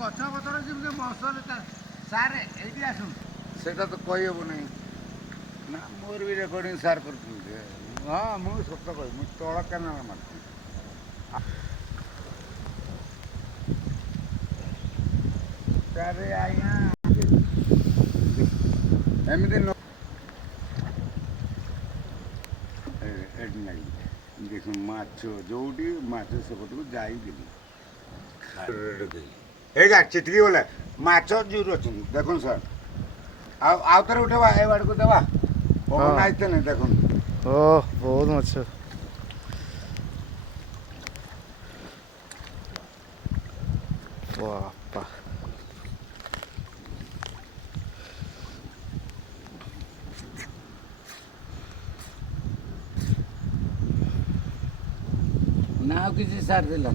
ଗଛ ପତ୍ର ଯେମିତି ମସଲ ସାର୍ ଏଇଠି ଆସନ୍ତୁ ସେଇଟା ତ କହିହେବ ନାହିଁ ନା ମୋର ବି ରେକର୍ଡ଼ିଂ ସାର୍ କରୁଛନ୍ତି ହଁ ମୁଁ ସତ କହିବି ମୁଁ ତଳ କ୍ୟାମେରା ମାରୁଛି ସାର୍ ଆଜ୍ଞା ଏମିତି ଏଠି ନାହିଁ ଦେଖ ମାଛ ଯେଉଁଠି ମାଛ ସେପଟକୁ ଯାଇକିରି ଏଇଟା ଚିଟିକି ଗଲେ ମାଛ ଜୋର ଅଛନ୍ତି ଦେଖନ୍ତୁ ସାର୍ ଆଉ ଥରେ ଉଠେଇବା ଏ ବାଡ଼କୁ ଦେବା ପବନ ଆଇତେ ନାହିଁ ଦେଖନ୍ତୁ ବହୁତ ମାଛ ବାପା ନା ଆଉ କିଛି ସାର୍ ଦେଲା